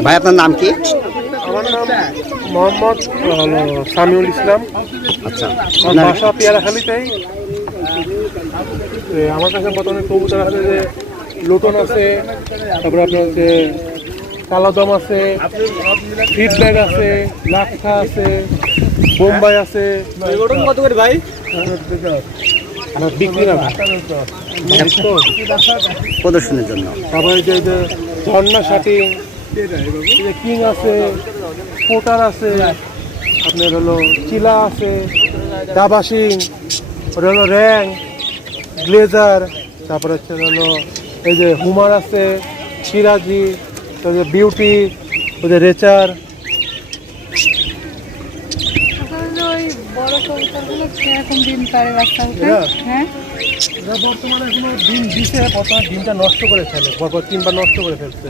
ভাই আপনার নাম কি? আমার নাম মোহাম্মদ সামিউল ইসলাম। আচ্ছা, আমার বাসা পেয়ারাখালীতেই। আমার কাছে বর্তমানে কবুতর আছে, যে লুটন আছে, তারপরে আপনার হচ্ছে কালাদম আছে, ফিডব্যাক আছে, লাক্ষা আছে, বোম্বাই আছে। কত করে ভাই? বিক্রি না প্রদর্শনের জন্য। তারপরে যে ঝর্ণা শাটিং, কিং আছে, পোটার আছে, আপনার হলো চিলা আছে, দাবাসিং, ওটা হলো র্যাং, গ্লেজার, তারপরে হচ্ছে হলো এই যে হুমার আছে, সিরাজি, তারপরে বিউটি, ওই যে রেচার। ওই বড় কবুতরগুলো কিরকম দিন পারে বাচ্চা হতে? হ্যাঁ, বর্তমানে এখনো ডিম দিছে, বর্তমানে ডিমটা নষ্ট করে ফেলে, পরপর 3বার নষ্ট করে ফেলছে।